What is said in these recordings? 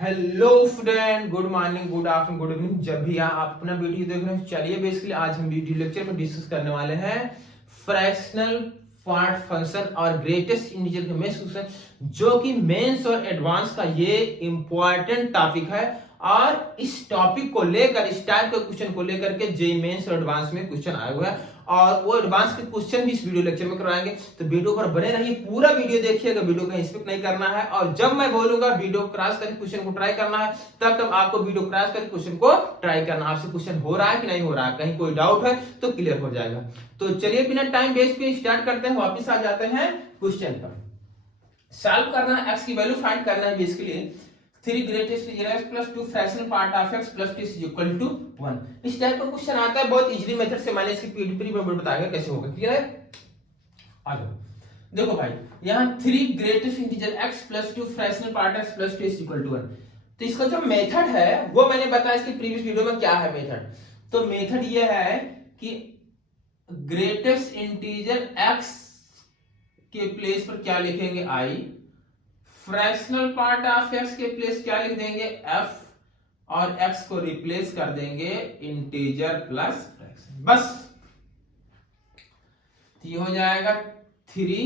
Hello student, good morning, good afternoon, good evening. जब भी आप अपना वीडियो देख रहे हैं, चलिए बेसिकली आज हम वीडियो लेक्चर में डिस्कस करने वाले हैं फ्रैक्शनल पार्ट फंक्शन और ग्रेटेस्ट इंटीजर के मेंस क्वेश्चन, जो कि मेंस और एडवांस का ये इंपॉर्टेंट टॉपिक है। और इस टॉपिक को लेकर, इस टाइप के क्वेश्चन को लेकर के जेईई मेंस और एडवांस में क्वेश्चन आए हुए हैं और वो एडवांस के क्वेश्चन भी इस वीडियो लेक्चर में करवाएंगे। तो वीडियो पर बने रहिए, पूरा वीडियो देखिएगा, वीडियो का स्किप नहीं करना है। और जब मैं बोलूंगा वीडियो क्रॉस करके क्वेश्चन को ट्राई करना है, तब आपको वीडियो क्रॉस करके क्वेश्चन को ट्राई करना है। आपसे क्वेश्चन हो रहा है कि नहीं हो रहा है, कहीं कोई डाउट है तो क्लियर हो जाएगा। तो चलिए बिना टाइम वेस्ट किए स्टार्ट करते हैं, वापिस आ जाते हैं क्वेश्चन पर। सॉल्व करना है, एक्स की वैल्यू फाइंड करना है basically. 3 greatest integer x plus 2 fractional part of x plus t is equal to 1। इस टाइप का क्वेश्चन आता है, बहुत इजीली मेथड से। मैंने इसकी पीडीपी में बताया कैसे होगा, क्लियर है। आ जाओ, देखो भाई, यहाँ 3 greatest integer x plus 2 fractional part x plus t is equal to 1। तो इसका जो मेथड है वो मैंने बताया इसकी प्रीवियस वीडियो में क्या है मेथड। तो मेथड ये है कि ग्रेटेस्ट इंटीजर x के प्लेस पर क्या लिखेंगे i, fractional part of x के प्लेस क्या लिख देंगे f, और x को रिप्लेस कर देंगे इंटीजर प्लस फ्रैक्शन, बस। तो ये हो जाएगा 3i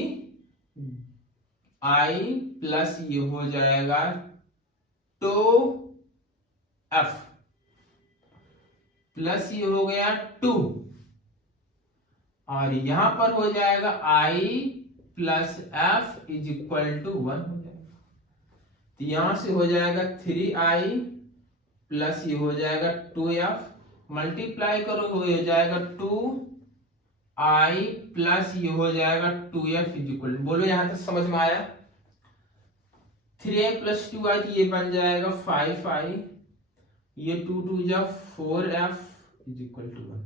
प्लस ये हो जाएगा 2f प्लस ये हो गया 2, और यहां पर हो जाएगा i plus f is equal to 1 हो जाएगा। तो यहां से हो जाएगा 3i प्लस ये हो जाएगा 2f, मल्टीप्लाई करो हो जाएगा 2i प्लस ये हो जाएगा 2f इज इक्वल, बोलो यहां तक समझ में आया। 3i प्लस 2i तो ये बन जाएगा 5i, ये 2 2 जा 4f is equal to 1।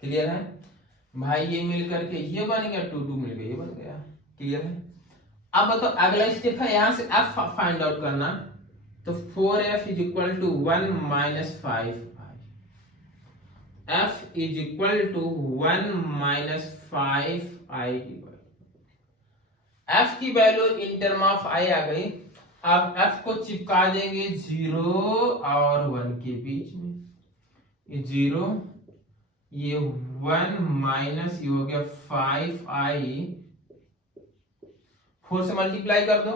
Clear है भाई, ये मिल करके ये बन गया, 2 2 मिल गया, ये बन गया। क्लियर है। अब तो अगला स्टेप है यहां से f फाइंड आउट करना। तो 4f is equal to 1 minus 5i, f is equal to 1 minus 5i। f की value in term of i आ गई। अब f को चिपका देंगे 0 और 1 के बीच में, ये 0 ये 1 माइनस ये हो गया 5i, 4 से मल्टीप्लाई कर दो,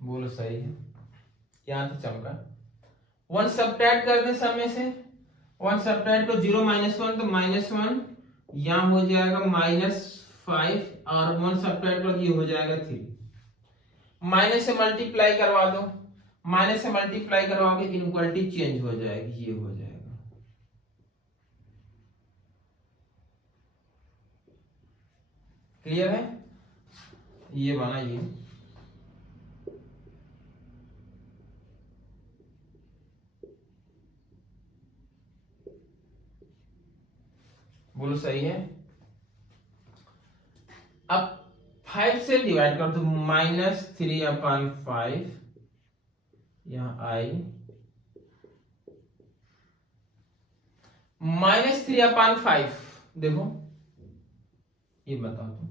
बोलो सही है। यहां तो चमका। 1 सब्ट्रैक्ट कर दे सब में से, 1 सब्ट्रैक्ट को 0 माइनस 1 तो माइनस 1, यहां हो जाएगा माइनस 5, और 1 सब्ट्रैक्ट कर ये हो जाएगा 3। माइनस से मल्टीप्लाई करवा दो, माइनस से मल्टीप्लाई करवाओगे इनइक्वालिटी चेंज हो जाएगी, ये हो जाएगा। क्लियर है, ये बना ये। बोलो सही है। अब 5 से डिवाइड कर दो, माइनस 3/5, यहां आई माइनस 3/5, देखो ये बताओ तुम,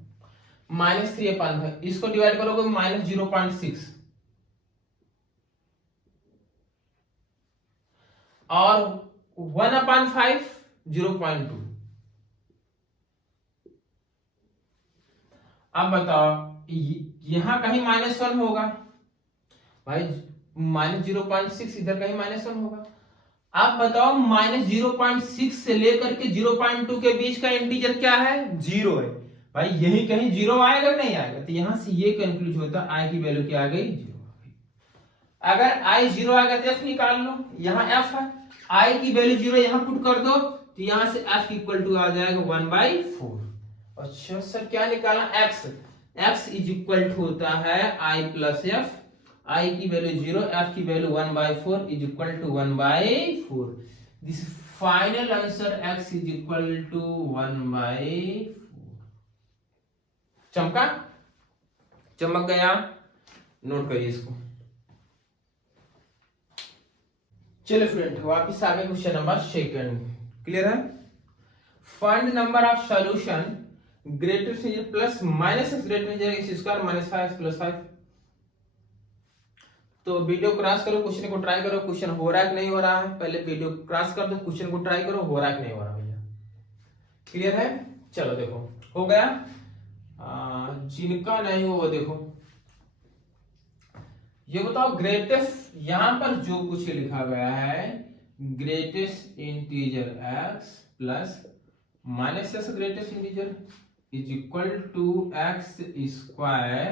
माइनस 3/5 इसको डिवाइड करोगे माइनस 0.6, और 1/5 0.2। अब बताओ यहां कहीं -1 होगा भाई, माइनस 0.6 इधर कहीं -1 होगा। आप बताओ -0.6 से लेकर के 0.2 के बीच का इंटीजर क्या है, 0 है भाई। यही कहीं 0 आएगा नहीं आएगा, तो यहां से ये कंक्लूड होता है आई की वैल्यू क्या आ गई, 0 आ गई। अगर आई 0 आएगा तो f निकाल लो, यहां f है, आई की वैल्यू 0 यहां पुट कर दो, तो यहां से f इक्वल टू आ जाएगा 1/4। अच्छा सर क्या निकाला, x, x is equal to होता है i प्लस f, i की वैल्यू 0, f की value 1/4 is equal to 1/4। This final answer x is equal to 1/4। चमका, चमक गया, नोट करिए इसको। चलो फ्रेंड वापिस आ गए क्वेश्चन नंबर 2। क्लियर है। Find number of solution greatest integer plus minus x greater integer x square minus 5 plus 5। तो वीडियो क्रॉस करो, क्वेश्चन को ट्राई करो, क्वेश्चन हो रहा है कि नहीं हो रहा है। पहले वीडियो क्रॉस कर दो, क्वेश्चन को ट्राई करो, हो रहा है कि नहीं हो रहा भैया। क्लियर है? चलो देखो हो गया। जिनका नहीं हो वो देखो, ये बताओ ग्रेटेस्ट, यहां पर जो कुछ लिखा गया है greatest integer x plus minus x greatest integer is equal to x square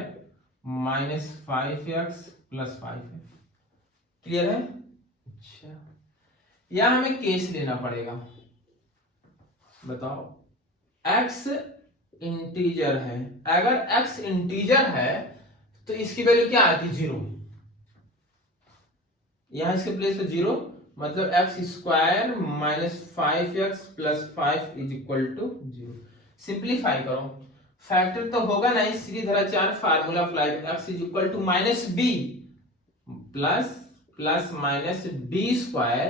minus 5x plus 5 है। क्लियर है? अच्छा, या हमें केस लेना पड़ेगा। बताओ x इंटीजर है, अगर x इंटीजर है तो इसकी वैल्यू क्या आती है? 0। यहां इसके प्लेस पे 0, मतलब x square minus 5x plus 5 is equal to 0। Simplify करो, फैक्टर तो होगा नहीं, सीधी धारा 4 formula apply, x is equal to minus b plus minus b square,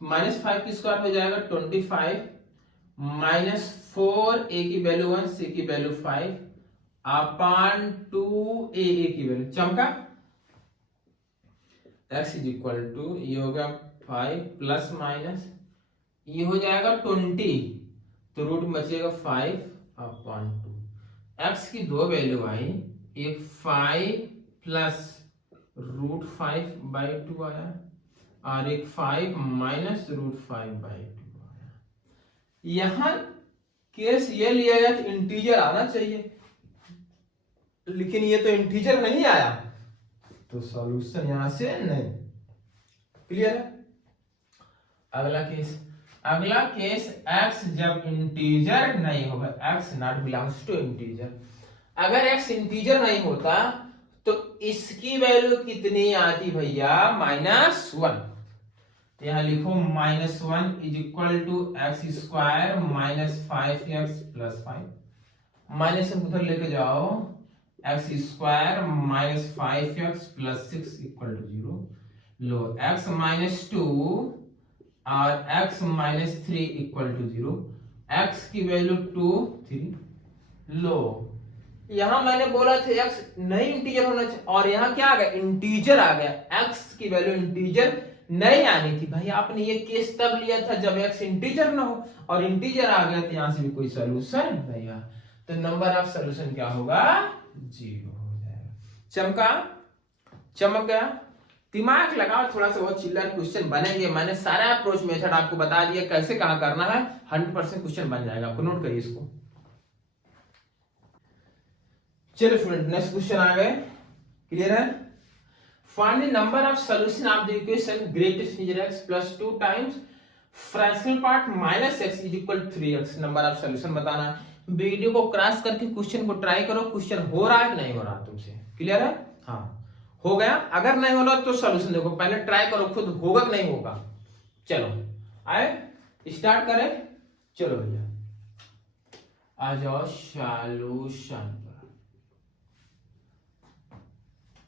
minus 5 की स्क्वायर हो जाएगा 25 माइनस 4 ए की वैल्यू 1 सी की वैल्यू 5 अपान 2 ए की वैल्यू चमका, x इज इक्वल टू ये हो गया 5 प्लस माइनस ये हो जाएगा 20, तो रूट बचेगा 5 अपॉन 2। x की दो वैल्यू आई, एक 5 प्लस रूट 5 बाई 2 आया और एक 5 माइनस रूट 5 बाई 2 आया। यहां केस ये लिया गया कि इंटीजर आना चाहिए, लेकिन ये तो इंटीजर नहीं आया, तो सॉल्यूशन यहां से नहीं। क्लियर है? अगला केस x जब इंटीजर नहीं होगा, x not belongs to integer. अगर x इंटीजर नहीं होता तो इसकी वैल्यू कितनी आती भैया? -1। तो यहां लिखो -1 is equal to x square minus 5x plus 5। Minus उधर लेके जाओ, x square minus 5x plus 6 equal to 0। लो x माइनस 2 और x minus 3 equal to 0, x की वैल्यू 2 3। लो यहां मैंने बोला था x नहीं इंटीजर होना चाहिए, और यहां क्या आ गया? इंटीजर आ गया। x की वैल्यू इंटीजर नहीं आनी थी भाई, आपने ये केस तब लिया था जब x इंटीजर ना हो, और इंटीजर आ गया तो यहां से भी कोई सोल्यूशन नहीं आया, तो नंबर ऑफ सोल्यूशन क्या होगा? 0 हो जाएगा। चमक गया? दिमाग लगाओ थोड़ा सा, बहुत चिल्लर क्वेश्चन बनेंगे। मैंने सारा अप्रोच मेथड आपको बता दिया कैसे कहां करना है, 100% क्वेश्चन बन जाएगा। आपको नोट करिए इसको। चलिए फ्रेंड नेक्स्ट क्वेश्चन आ गए। क्लियर है? Find the number of solution of the equation greatest integer x plus 2 times fractional part minus x is equal 3x। Number of solution बताना है। वीडियो को क्रॉस करके क्वेश्चन को ट्राई करो, question हो रहा है कि नहीं हो रहा तुमसे। क्लियर है? हाँ हो गया। अगर नहीं हो रहा तो सॉल्यूशन देखो, पहले ट्राई करो खुद, होगा कि नहीं होगा। चलो आए स्टार्ट करें। चलो भैया आ जाओ सॉल्यूशन पर।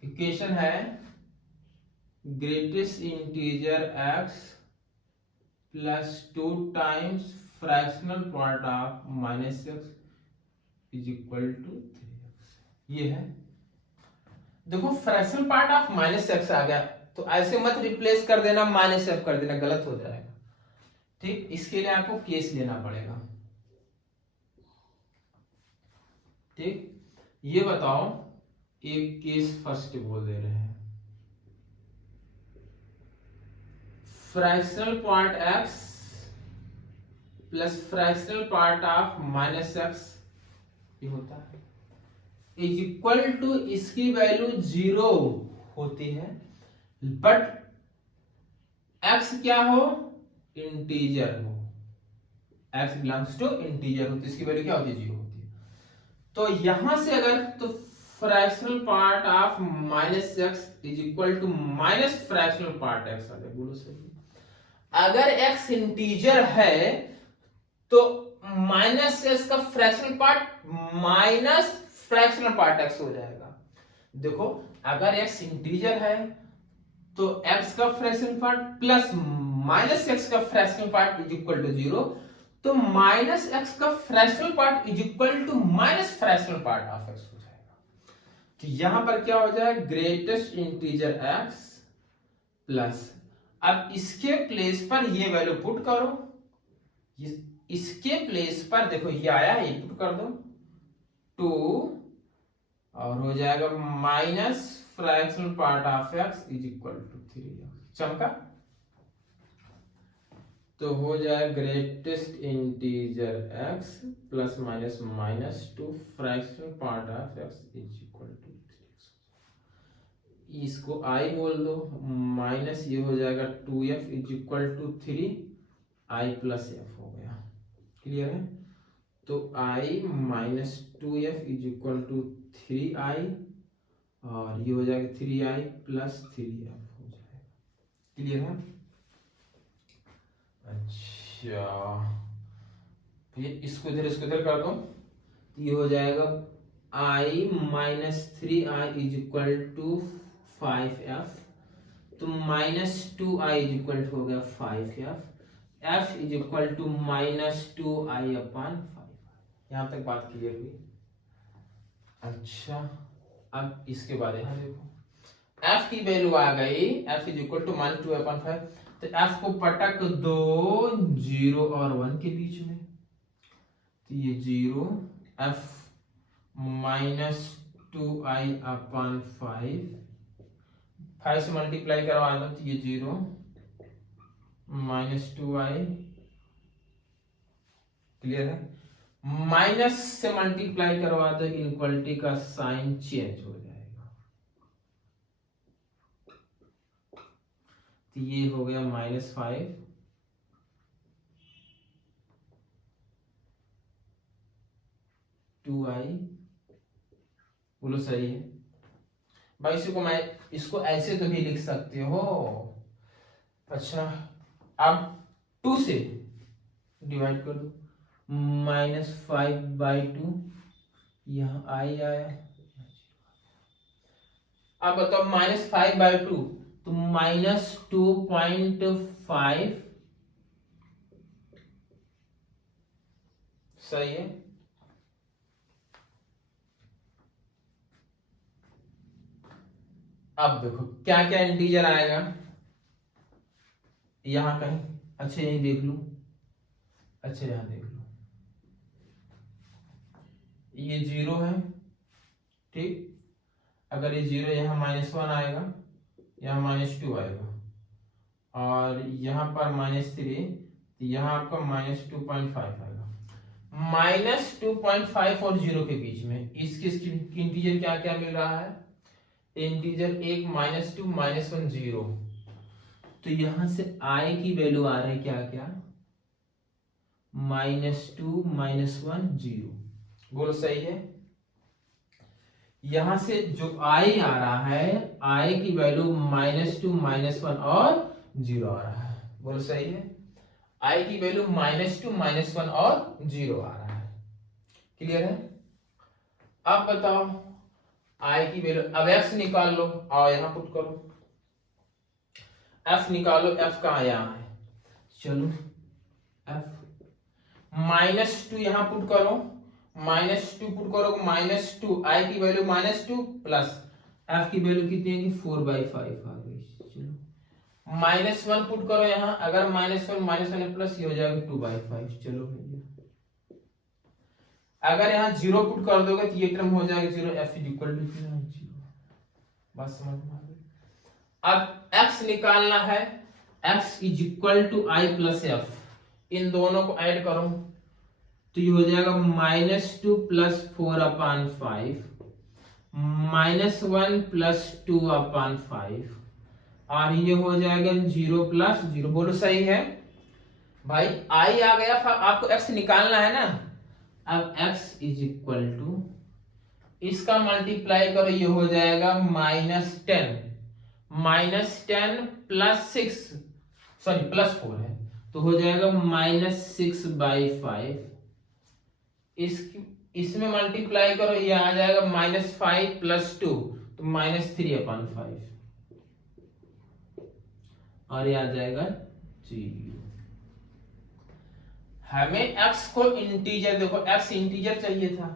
इक्वेशन है greatest integer x plus 2 times fractional part of minus x is equal to 3x। ये है, देखो fractional part of minus X आ गया, तो ऐसे मत रिप्लेस कर देना, माइनस एफ कर देना, गलत हो जाएगा। ठीक, इसके लिए आपको केस लेना पड़ेगा। ठीक, ये बताओ एक केस फर्स्ट बोल दे रहे हैं, fractional part x plus fractional part of minus x ये होता है इज इक्वल टू, इसकी वैल्यू 0 होती है, बट x क्या हो? इंटीजर हो, x बिलोंग्स टू इंटीजर हो, तो इसकी वैल्यू क्या होती है? 0 होती है। तो यहां से अगर तो fractional part of minus X is equal to minus fractional part X आ जाए। बोलो सही। अगर x इंटीजर है तो माइनस एक्स का fractional part minus fractional part x हो जाएगा। देखो अगर x इंटीजर है तो x का fractional part plus minus x का fractional part is equal to 0, तो माइनस एक्स का fractional part is equal to minus fractional part of x हो जाएगा। तो यहां पर क्या हो जाएगा, ग्रेटेस्ट इंटीजर एक्स प्लस, अब इसके प्लेस पर ये वैल्यू पुट करो, इसके प्लेस पर देखो ये आया है, ये पुट कर दो 2 और हो जाएगा minus fractional part of x is equal to 3। चमका, तो हो जाए greatest integer x plus minus minus 2 fractional part of x is equal to 3x। इसको i बोल दो, माइनस ये हो जाएगा 2f is equal to 3i plus f हो गया। क्लियर है? तो i minus 2f is equal to 3i और ये हो जाएगा 3i प्लस 3f हो जाएगा। क्लियर है? अच्छा, फिर इसको इधर कर दो, तो ये हो जाएगा i minus 3i is equal to 5f, तो minus 2i is equal to हो गया 5f, f is equal to minus 2i upon 5। यहां तक बात क्लियर हुई? अच्छा, अब इसके बाद यहां देखो, f की वैल्यू आ गई, f is equal to minus 2 upon 5, तो f को पटक दो 0 और 1 के बीच में, तो ये 0 f माइनस 2i अपॉन 5 से मल्टीप्लाई करवा दो, तो ये 0 माइनस 2i। क्लियर है? माइनस से मल्टीप्लाई करवा दो, इनइक्वालिटी का साइन चेंज हो जाएगा, तो ये हो गया -5 2i। बोलो सही है भाई? इसको ऐसे तो भी लिख सकते हो। अच्छा, अब 2 से डिवाइड कर दो, -5/2, यहाँ i आया। अब बताओ -5/2, तो -2.5 सही है। अब देखो क्या क्या इंटीजर आएगा यहां कहीं। अच्छा यही देख लो, अच्छा यहां देख लो, ये 0 है, ठीक। अगर ये 0, यहाँ -1 आएगा, यहाँ -2 आएगा, और यहाँ पर -3, तो यहाँ आपका -2.5 आएगा। -2.5 और 0 के बीच में इसके इंटीजर क्या क्या मिल रहा है? इंटीजर एक -2 -1 0, तो यहां से i की वैल्यू आ रही है क्या क्या, -2 -1 0। बोलो सही है? यहां से जो i आ रहा है, i की वैल्यू -2 -1 और 0 आ रहा है। बोलो सही है? i की वैल्यू -2 -1 और 0 आ रहा है। क्लियर है? अब बताओ i की वैल्यू, अब f निकाल लो, आओ यहां पुट करो, f निकालो, f कहां यहां है, चलो f -2 यहां पुट करो, -2 पुट करो, -2 i की वैल्यू -2 प्लस f की वैल्यू कितनी है, 4/5 आ गई। चलो -1 पुट करो यहां, अगर -1 प्लस ये हो जाएगा 2/5। चलो भैया, अगर यहाँ 0 पुट कर दोगे तो ये टर्म हो जाएगा 0, f इज इक्वल टू 0। बस समझ में आ गई। अब x निकालना है, x is equal to i plus f, इन दोनों को ऐड करो, तो ये हो जाएगा -2 प्लस 4/5, -1 प्लस 2/5, और ये हो जाएगा 0 प्लस 0। बोलो सही है भाई? i आ गया, आपको x निकालना है ना। अब x इज इक्वल टू, इसका मल्टीप्लाई करो, ये हो जाएगा -10 प्लस 6, सॉरी प्लस 4 है, तो हो जाएगा -6/5। इसमें मल्टीप्लाई करो, ये आ जाएगा -5 प्लस 2, तो -3/5, और ये आ जाएगा 0। हमें x को इंटीजर, देखो x इंटीजर चाहिए था,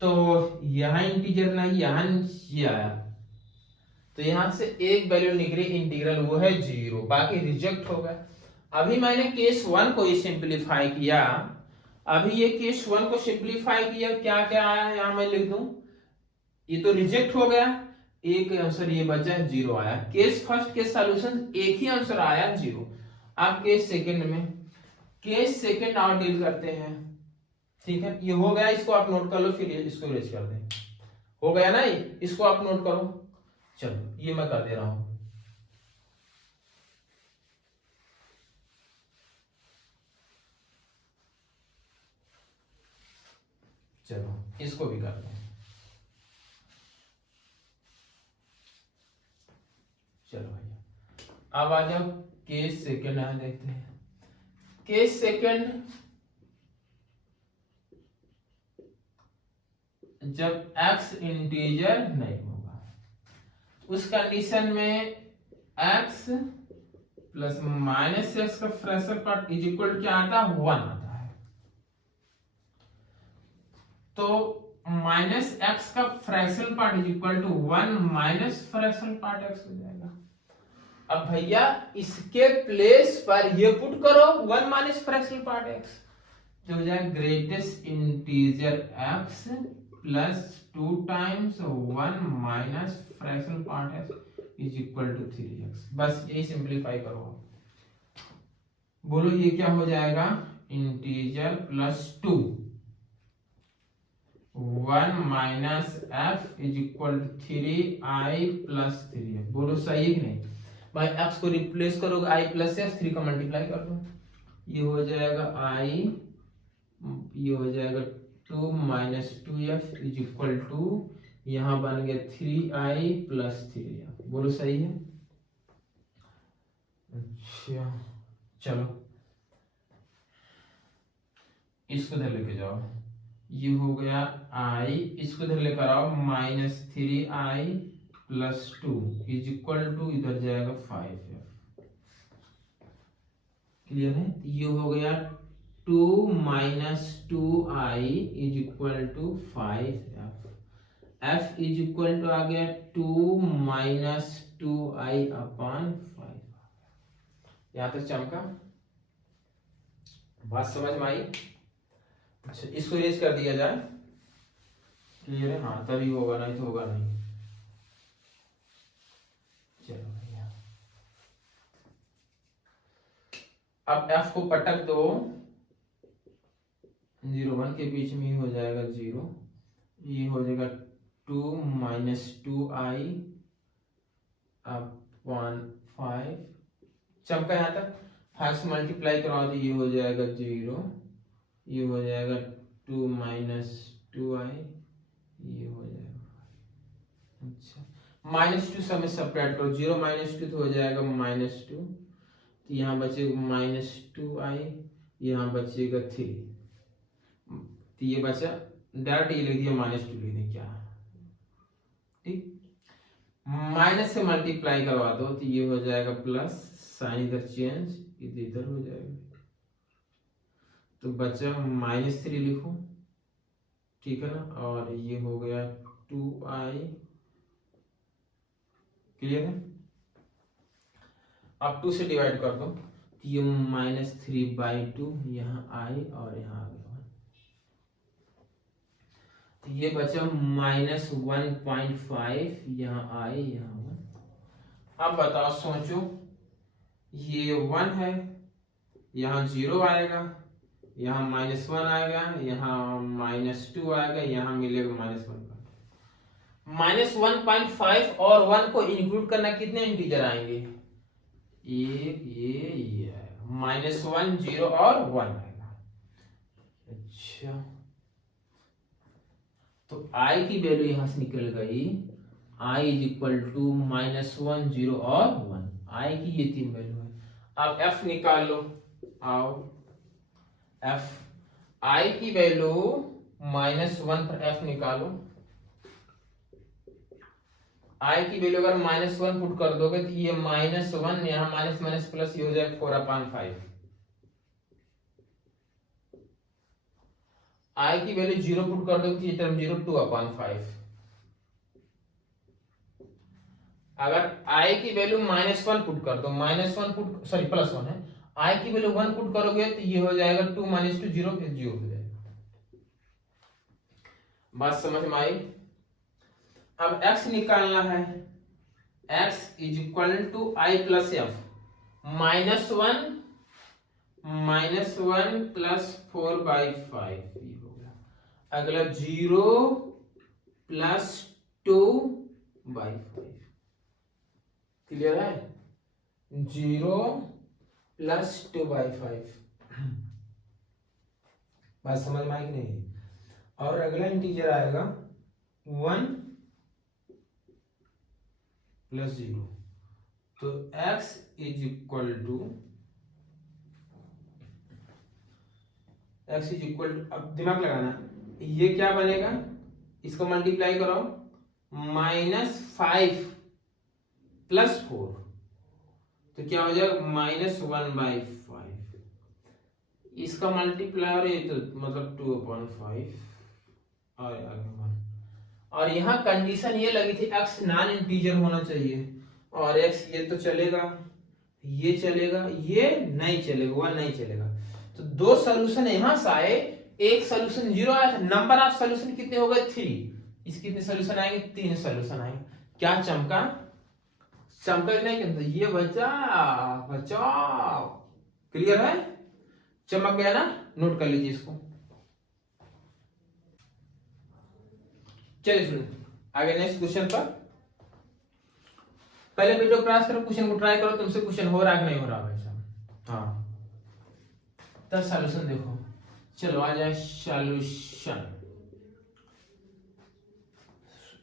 तो यहाँ इंटीजर नहीं, यहाँ नीचे आया, तो यहां से एक वैल्यू निकली इंटीग्रल, वो है 0, बाकी रिजेक्ट हो गया। अभी मैंने केस 1 को ये सिंप्लीफाई किया, अभी ये केस 1 को सिंप्लीफाई किया, क्या क्या आया है यहाँ मैं लिख दूं, ये तो रिजेक्ट हो गया, एक आंसर ये बचा है 0 आया। केस फर्स्ट के सॉल्यूशन एक ही आंसर आया 0। अब केस सेकंड में, केस सेकंड और डील करते हैं, ठीक है। ये हो गया, इसको आप नोट कर लो, फिर इसको इरेज कर दें। हो गया ना, इसको आप नोट करो। चलो ये मैं कर दे रहा हूं। चलो इसको भी कर दें। चलो भैया अब आ जाओ केस सेकंड, आ देखते हैं केस सेकंड। जब x इंटीजर नहीं होगा, उस कंडीशन में x प्लस माइनस एक्स का फ्रैक्शनल पार्ट इज इक्वल क्या आता है, 1 आता है। तो माइनस एक्स का fractional part is equal to 1 minus fractional part x हो जाएगा। अब भैया इसके प्लेस पर ये पुट करो 1 माइनस फ्रैक्शनल पार्ट x, जो हो जाएगा greatest integer x plus 2 times 1 minus fractional part x is equal to 3x। बस यही सिंप्लीफाई करो, बोलो ये क्या हो जाएगा, integer plus 2 1 minus f is equal to 3i plus 3f। बोलो सही है कि नहीं भाई, x को रिप्लेस करोगे i प्लस f, 3 का मल्टीप्लाई कर दो, ये हो जाएगा i, ये हो जाएगा 2 minus 2f is equal to, यहां बन गया 3i प्लस 3f। बोलो सही है। अच्छा चलो इसको इधर लेके जाओ, ये हो गया i, इसको इधर लेकर आओ, minus 3i plus 2 is equal to, इधर जाएगा 5f। क्लियर है, ये हो गया 2 minus 2i is equal to 5f। f is equal to आ गया 2 माइनस 2i अपॉन 5। यहां तक चमका, बात समझ में आई। अच्छा इसको रेज कर दिया जाए, क्लियर है, हाँ तभी होगा, नहीं तो होगा नहीं। चलो भैया अब f को पटक दो, 0 1 के बीच में ही हो जाएगा 0, ये हो जाएगा 2 माइनस 2i अपॉन 5। चमका यहाँ तक, 5 से मल्टीप्लाई करवा दो, ये हो जाएगा 0, ये हो जाएगा 2 माइनस 2i, ये हो जाएगा। अच्छा माइनस 2 सब में सब्ट्रैक्ट करो, 0 माइनस 2 तो हो जाएगा माइनस 2, तो यहाँ बचेगा माइनस 2i, यहाँ बचेगा 3, तो ये बचा, डायरेक्ट ये लिख दिया माइनस 2 लिख दें क्या, ठीक। माइनस से मल्टीप्लाई करवा दो, तो ये हो जाएगा प्लस, साइन इधर चेंज, इधर हो जाएगा, तो बचा माइनस 3 लिखो, ठीक है ना, और ये हो गया 2i। क्लियर है, अब 2 से डिवाइड कर दो, तो ये माइनस 3/2, यहाँ i और यहाँ आ गया 1, तो ये बचा माइनस 1.5, यहाँ i यहाँ 1। अब बताओ सोचो, ये 1 है, यहाँ 0 आएगा, यहाँ माइनस 1 आएगा, यहाँ माइनस 2 आएगा, यहाँ मिलेगा माइनस 1। माइनस 1.5 और 1 को इंक्लूड करना, कितने इंटीजर आएंगे, एक ये आएगा, माइनस 1 0 और 1 आएगा। अच्छा तो i की वैल्यू यहां से निकल गई, i is equal to minus 1 0 और 1, i की ये 3 वैल्यू है। अब f निकाल लो, आओ f, i की वैल्यू माइनस 1 पर f निकालो, i की वैल्यू अगर माइनस 1 पुट कर दोगे तो ये माइनस 1, यहाँ माइनस माइनस प्लस, ये हो जाएगा 4/5। आई की वैल्यू 0 पुट कर दो तो ये टर्म 0 2/5। अगर आई की वैल्यू -1 पुट कर दो, -1 पुट सॉरी +1 है, आई की वैल्यू 1 पुट करोगे तो ये हो जाएगा 2 - 2 0 फिर 0 हो जाएगा। बात समझ में आई? अब x निकालना है, x is equal to i plus f, -1 प्लस 4/5 ये हो गया। अगला 0 प्लस 2/5, क्लियर है? 0 प्लस 2/5, बात समझ में आई कि नहीं? और अगला इंटीजर आएगा 1 प्लस 0, तो x इज इक्वल टू अब दिमाग लगाना, ये क्या बनेगा, इसको मल्टीप्लाई करो, -5 प्लस 4 तो क्या हो जाएगा -1/5, इसका मल्टीप्लाई ये तो मतलब 2/5 और आगे 1। और यहाँ कंडीशन ये लगी थी x नॉन इंटीजर होना चाहिए, और x ये तो चलेगा, ये चलेगा, ये नहीं चलेगा, 1 नहीं चलेगा। तो 2 सॉल्यूशन यहां से आए, एक सॉल्यूशन 0 आया था। नंबर ऑफ सॉल्यूशन कितने हो गए? 3। इसके कितने सॉल्यूशन आएंगे? 3 सॉल्यूशन आएंगे। क्या चमका? चमका नहीं कहते, ये बचाओ, क्लियर है? चमक गया ना? नोट कर लीजिए इसको। चलिए स्टूडेंट आगे नेक्स्ट क्वेश्चन पर। पहले वीडियो क्रॉस करो, क्वेश्चन को ट्राई करो, तुमसे क्वेश्चन हो रहा है कि नहीं हो रहा भाई साहब? हाँ, तब सॉल्यूशन देखो। चलो आ जाए सॉल्यूशन।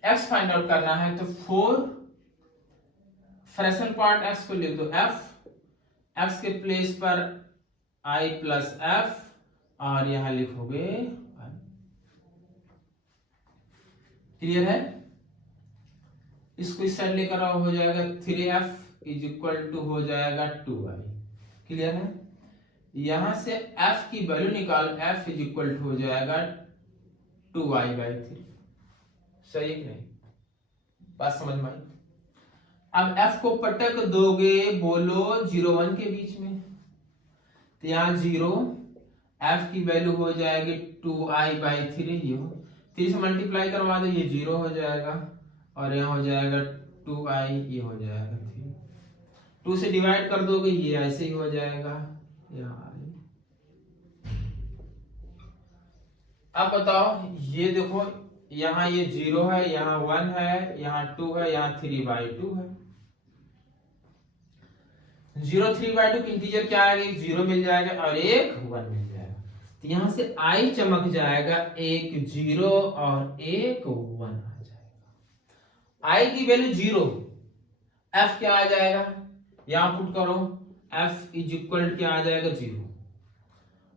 x फाइंड आउट करना है तो 4 फ्रैक्शनल पार्ट x को लिख दो f, x के प्लेस पर i प्लस f और यहां लिखोगे, क्लियर है? इसको इस साइड लेकर आओ, हो जाएगा 3f इज इक्वल टू हो जाएगा 2i, क्लियर है? यहां से f की वैल्यू निकाल, f इज इक्वल टू हो जाएगा 2i/3, सही है कि नहीं? बात समझ में आई? अब f को पटक दोगे, बोलो 0 1 के बीच में, तो यहां 0, f की वैल्यू हो जाएगी 2i/3, ये हो 3 से मल्टीप्लाई करवा दो, ये 0 हो जाएगा, और यहाँ हो जाएगा 2i, ये हो जाएगा 3, 2 से डिवाइड कर दोगे, ये ऐसे ही हो जाएगा यहाँ। अब बताओ, ये देखो यहाँ ये 0 है, यहाँ 1 है, यहाँ 2 है, यहाँ 3/2 है। 0 3/2 की इंटीजर क्या आएगी? 0 मिल जाएगा और एक 1 मिल जाएगा, तो यहां से i चमक जाएगा, एक 0 और एक 1 आ जाएगा। i की वैल्यू 0, f क्या आ जाएगा? यहां पुट करो, f इज इक्वल क्या आ जाएगा? 0,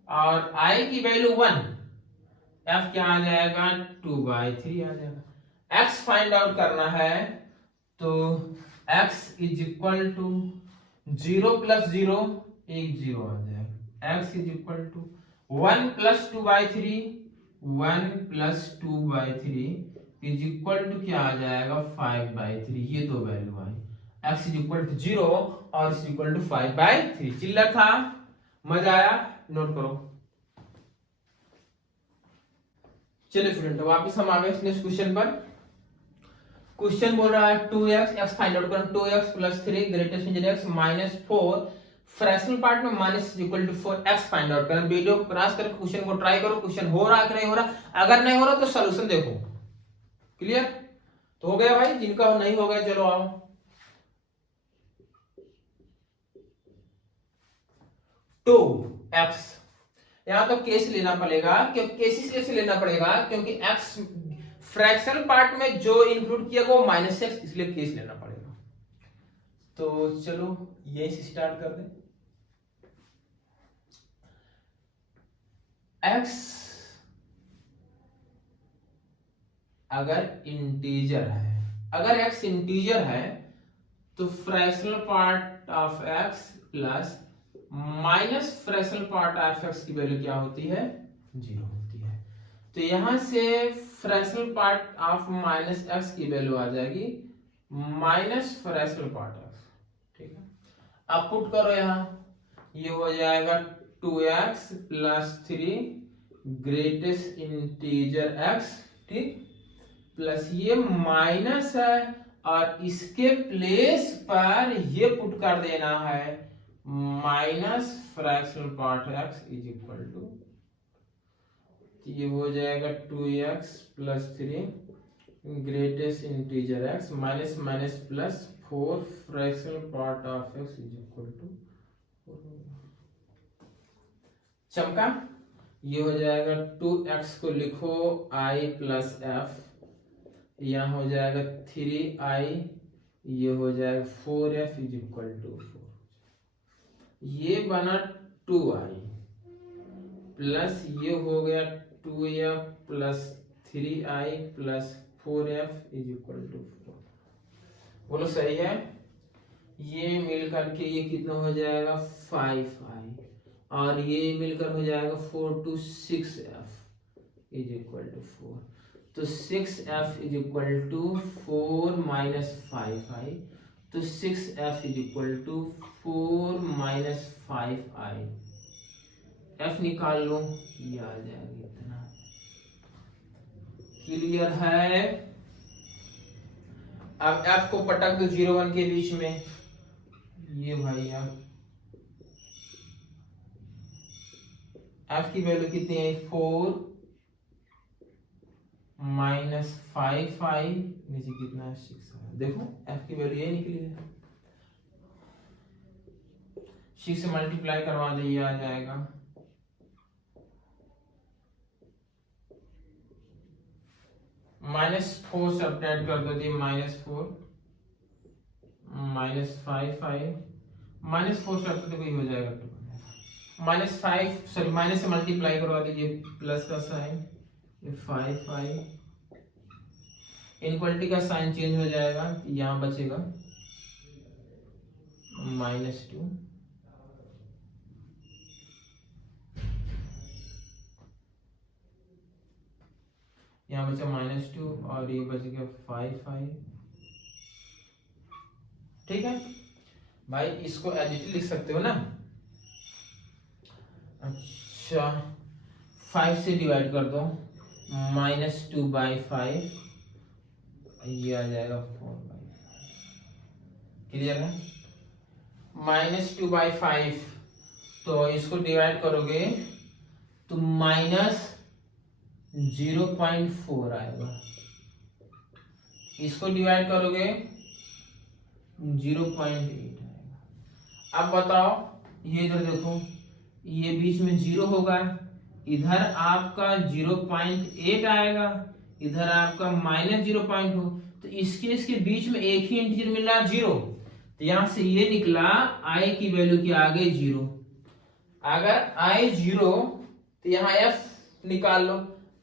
और i की वैल्यू 1, f क्या आ जाएगा? 2/3 आ जाएगा। x फाइंड आउट करना है तो x is equal to 0 plus 0, एक 0 आ जाएगा, x is equal to 1 plus 2/3, 1 plus 2/3 is equal to क्या आ जाएगा? 5/3, ये दो वैल्यू आई, x इज इक्वल टू 0 और इज इक्वल टू 5/3। चिल्लर था? मजा आया? नोट करो। चलिए स्टूडेंट वापस हम आ गए नेक्स्ट क्वेश्चन पर। क्वेश्चन बोल रहा है 2x, x फाइंड आउट करना, 2x plus 3 greatest integer x -4 fractional part में minus equal to 4, x find out करना। वीडियो क्रॉस करके क्वेश्चन को ट्राई करो, क्वेश्चन हो रहा है कि नहीं हो रहा। अगर नहीं हो रहा तो सॉल्यूशन देखो, क्लियर? तो हो गया भाई, जिनका नहीं हो गया चलो आओ। 2x, यहां तो केस लेना पड़ेगा, क्योंकि केस कैसे लेना पड़ेगा? क्योंकि x फ्रैक्शनल पार्ट में जो इंक्लूड किया वो -x, इसलिए केस लेना पड़ेगा। तो चलो यही से स्टार्ट कर दें। x अगर इंटीजर है, अगर x इंटीजर है तो fractional part of x plus minus fractional part of x की वैल्यू क्या होती है? 0 होती है। तो यहां से fractional part of minus x की वैल्यू आ जाएगी माइनस फ्रैक्शनल पार्ट एक्स। ठीक है, अब पुट करो यहाँ, ये हो जाएगा 2x plus 3 greatest integer x, ठीक, प्लस ये माइनस है और इसके प्लेस पर ये पुट कर देना है minus fractional part x is equal to, ये हो जाएगा 2x plus 3 greatest integer x minus minus plus 4 fractional part of x is equal to, चमका, ये हो जाएगा 2x को लिखो i प्लस एफ, यहाँ हो जाएगा 3i, ये हो जाएगा 4f इज इक्वल टू 4, ये बना 2i प्लस ये हो गया 2f plus 3i plus 4f is equal to 4। बोलो सही है? ये मिल करके ये कितना हो जाएगा 5i और ये मिलकर हो जाएगा 4 to 6f is equal to 4। तो 6f is equal to 4 minus 5i, तो 6f is equal to 4 minus 5i, f निकाल लो, ये आ जाएगा इतना। क्लियर है? अब f को पटक दो 0 1 के बीच में, ये भैया f की वैल्यू कितनी है 4 माइनस 5i, नीचे कितना है 6 है। देखो f की वैल्यू ये निकली है, 6 से मल्टीप्लाई करवा दे, ये आ जाएगा -4 सब्ट्रैक्ट कर दो, -4 माइनस 5i -4 सब्ट्रैक्ट तो कोई हो जाएगा, -5 सॉरी माइनस से मल्टीप्लाई करवा दीजिए, प्लस का साइन, ये 5i, इनक्वलिटी का साइन चेंज हो जाएगा, यहां बचेगा -2, यहाँ बचा -2 और ये बच गया 5i। ठीक है भाई, इसको एज इट इज लिख सकते हो ना। अच्छा 5 से डिवाइड कर दो, -2/5, ये आ जाएगा 4/5। क्लियर है? -2/5, तो इसको डिवाइड करोगे तो -0.4 आएगा, इसको डिवाइड करोगे 0.8 आएगा। अब बताओ, ये इधर देखो, ये बीच में 0 होगा, इधर आपका 0.8 आएगा, इधर आपका -0.2, तो इसके बीच में एक ही इंटीजर मिल रहा 0, तो यहां से ये निकला i की वैल्यू के आगे 0। अगर i 0 तो यहाँ f निकाल लो,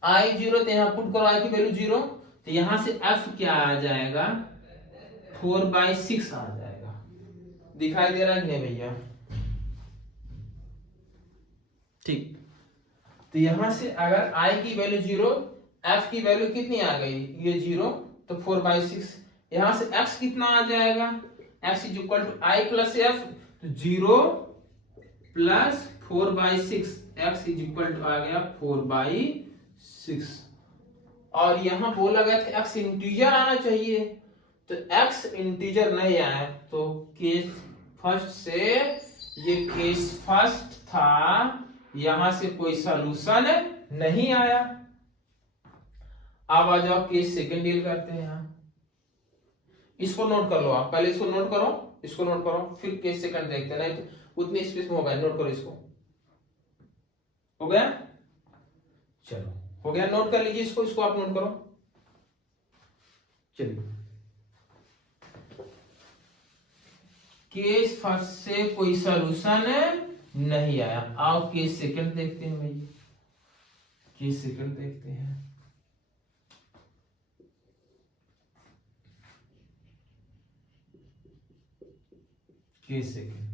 i 0 तो यहाँ पुट करो i की वैल्यू 0, तो यहां से f क्या आ जाएगा 4/6 आ जाएगा। दिखाई दे रहा है नहीं भैया? ठीक, तो यहां से अगर i की वैल्यू 0, f की वैल्यू कितनी आ गई, ये 0, तो 4/6, यहां से x कितना आ जाएगा, x is equal to i plus f, तो 0 plus 4/6, x is equal to आ गया 4/6। और यहां बोला गया था x इंटीजर आना चाहिए, तो x इंटीजर नहीं आया, तो केस फर्स्ट से ये केस फर्स्ट था, यहां से कोई सॉल्यूशन नहीं आया। अब आ जाओ केस सेकंड डील करते हैं। यहां इसको नोट कर लो, आप पहले इसको नोट करो, इसको नोट करो, फिर केस सेकंड देखते हैं, नहीं तो उतनी स्पेस में होगा। नोट करो, इसको हो गया, चलो हो गया, नोट कर लीजिए इसको, इसको आप नोट करो। चलिए, केस फर्स्ट से कोई सॉल्यूशन नहीं आया, आओ केस सेकंड देखते हैं भाई, केस सेकंड देखते हैं। केस सेकंड,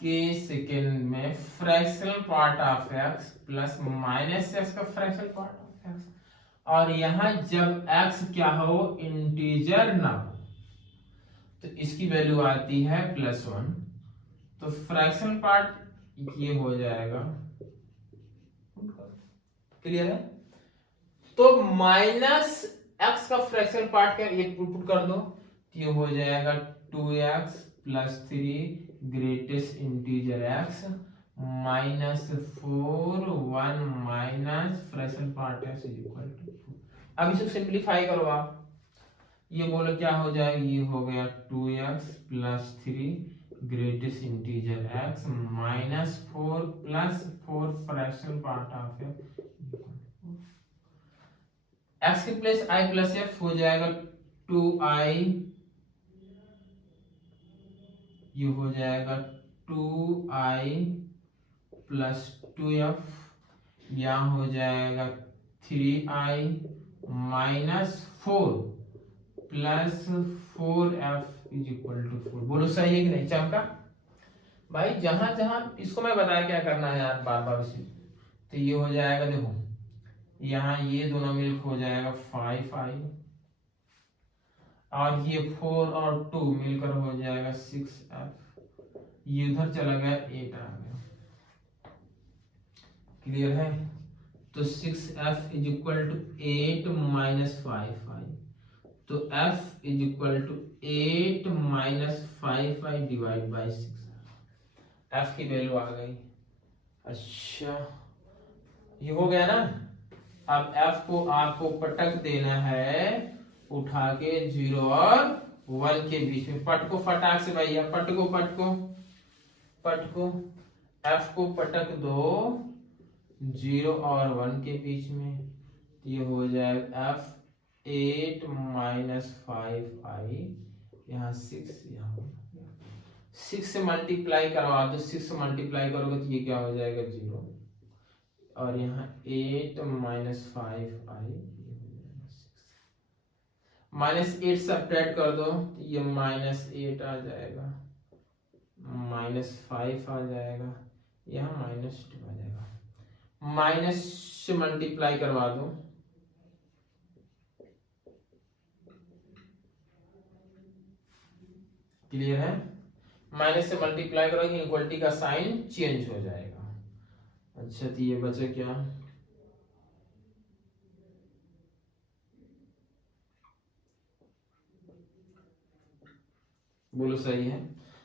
के सेकेंड में fractional part of x plus minus x का फ्रैक्शनल पार्ट ऑफ एक्स, और यहां जब एक्स क्या हो, इंटीजर ना हो, तो इसकी वैल्यू आती है +1, तो फ्रैक्शनल पार्ट ये हो जाएगा। क्लियर है? तो माइनस एक्स का फ्रैक्शनल पार्ट क्या, ये पुट कर दो, ये हो जाएगा 2x + 3 greatest integer x -4 1 minus fractional part x is equal to 2। अब इसे सिंपलीफाई करो आप, ये बोलो क्या हो जाएगा, ये हो गया 2x + 3 greatest integer x -4 + 4 fractional part of x के प्लेस i + f हो जाएगा 2i, ये हो जाएगा 2i + 2f, यहाँ हो जाएगा 3i -4 + 4f is equal to 4। बोलो सही है कि नहीं? चमका भाई, जहां जहां इसको मैं बताया क्या करना है यार, बार बार इसी, तो ये हो जाएगा, देखो यहाँ ये दोनों मिलकर हो जाएगा 5i, और ये 4 और 2 मिलकर हो जाएगा 6f, ये उधर चला गया 8 आ गया। क्लियर है? तो 6f is equal to 8 - 5i, तो f is equal to 8 - 5i divide by 6, f की वैल्यू आ गई। अच्छा, ये हो गया ना। अब f को आपको पटक देना है, उठा के 0 और 1 के बीच में, पटको फटाक से भैया, पटको f को पटक दो 0 और 1 के बीच में, ये हो जाएगा f 8 - 5i, यहाँ 6, यहाँ 6 से मल्टीप्लाई करवा दो, 6 से मल्टीप्लाई करोगे तो ये क्या हो जाएगा 0, और यहाँ 8 - 5i, -8 सब्ट्रैक्ट कर दो, ये -8 आ जाएगा, -5 आ जाएगा, यहाँ -2 आ जाएगा, माइनस से मल्टीप्लाई करवा दो, क्लियर है? माइनस से मल्टीप्लाई करोगे, इक्वलिटी का साइन चेंज हो जाएगा। अच्छा, तो ये बचे क्या, बोलो सही है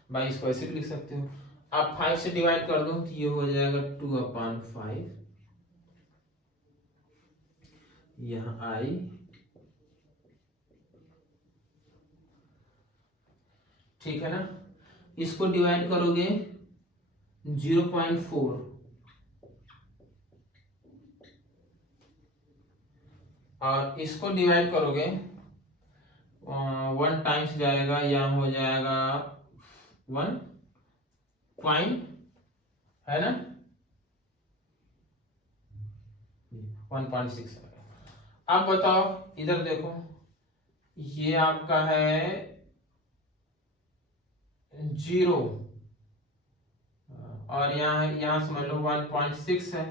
भाई? इसको ऐसे भी लिख सकते हो आप, 5 से डिवाइड कर दो तो ये हो जाएगा 2/5, यहाँ i, ठीक है ना? इसको डिवाइड करोगे 0.4, और इसको डिवाइड करोगे 1 टाइम्स जाएगा, यहाँ हो जाएगा 1 पॉइंट, है ना, 1.6। अब बताओ, इधर देखो, ये आपका है 0, और यहाँ समझ लो 1.6 है,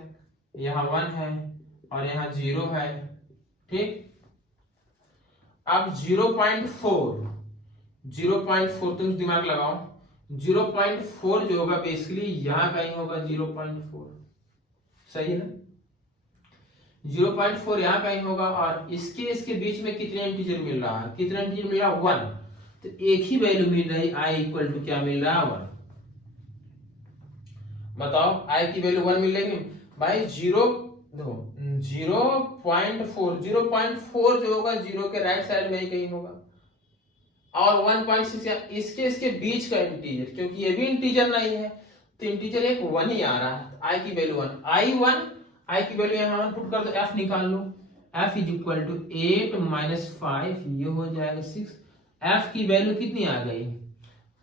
यहाँ 1 है, और यहाँ 0 है, ठीक। अब 0.4 तुम दिमाग लगाओ, 0.4 जो होगा बेसिकली यहाँ कहीं होगा 0.4, सही है? 0.4 यहाँ कहीं होगा, और इसके बीच में कितने इंटीजर मिल रहा है, कितना इंटीजर मिल रहा है 1, तो एक ही वैल्यू मिल रही, i इक्वल टू क्या मिल रहा है 1। बताओ i की वैल्यू 1 मिल रही भाई। 0.4 जो होगा 0 के राइट साइड में ही कहीं होगा, और 1.6 इसके बीच का इंटीजर, क्योंकि ये भी इंटीजर नहीं है तो इंटीजर एक 1 ही आ रहा है, i की वैल्यू 1, i की वैल्यू यहाँ 1 पुट कर दो, f निकाल लो, f इज इक्वल टू 8 - 5, ये हो जाएगा 6, f की वैल्यू कितनी आ गई,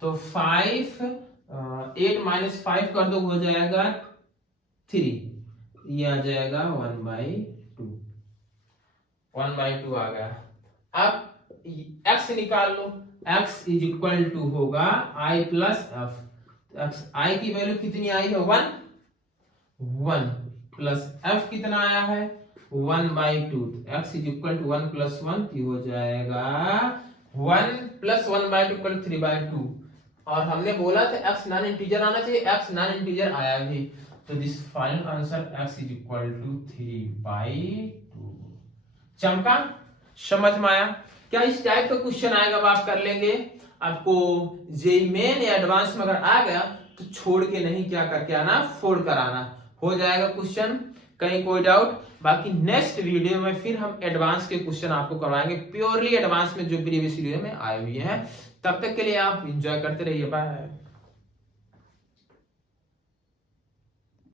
तो 5, 8 - 5 कर दो, हो जाएगा 3, ये आ जाएगा 1/2, 1/2 आ गया। अब x निकाल लो, x इज इक्वल टू होगा i + f, तो एक्स आई की वैल्यू कितनी आई है 1 1 प्लस एफ कितना आया है 1/2। तो x is equal to 1 plus 1 हो जाएगा 1 प्लस 1/2 इक्वल 3/2। और हमने बोला था एक्स नॉन इंटीजर आना चाहिए, एक्स नॉन इंटीजर आया भी। तो this final answer x is equal to 3/2। चमका, समझ में आया? क्या इस टाइप का क्वेश्चन आएगा अब आप कर लेंगे। आपको जेईई मेन या एडवांस में अगर आ गया तो छोड़ के नहीं, क्या करके आना, फोड़ कर आना, हो जाएगा क्वेश्चन। कहीं कोई डाउट? बाकी नेक्स्ट वीडियो में फिर हम एडवांस के क्वेश्चन आपको करवाएंगे, प्योरली एडवांस में जो प्रीवियस वीडियो में आए हुए हैं। तब तक के लिए आप एंजॉय करते रहिए। बाय।